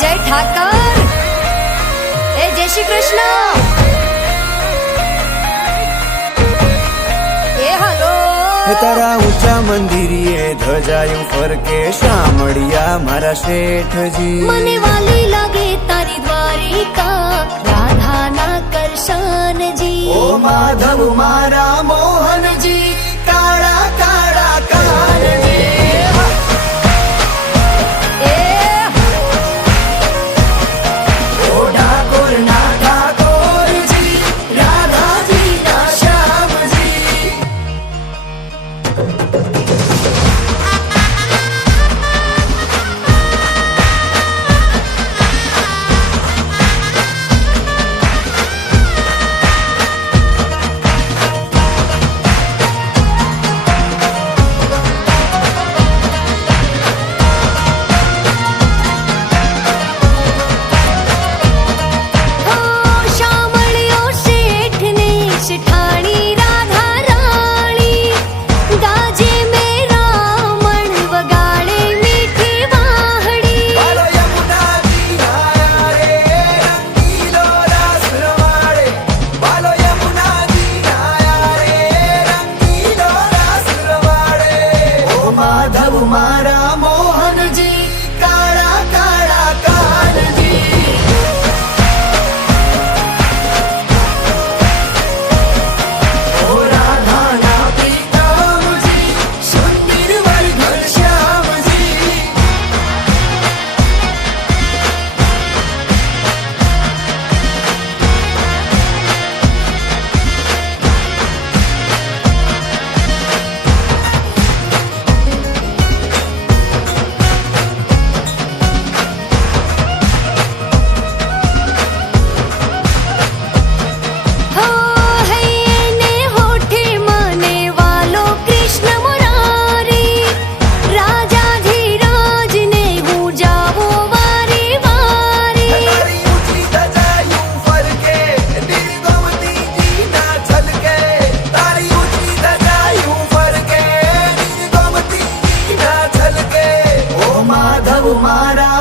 જય ઠાકર એ જય શ્રી કૃષ્ણ એ હલો હે તારા ઊંચા મંદિરીએ ધજાયું ફરકે શામળિયા મારા શેઠજી મને વાલી લાગે તારી દ્વારિકા રાધાના કરશનજી ઓ માધવ મારા माधव मारा मोहन जी। మాధవు మారా.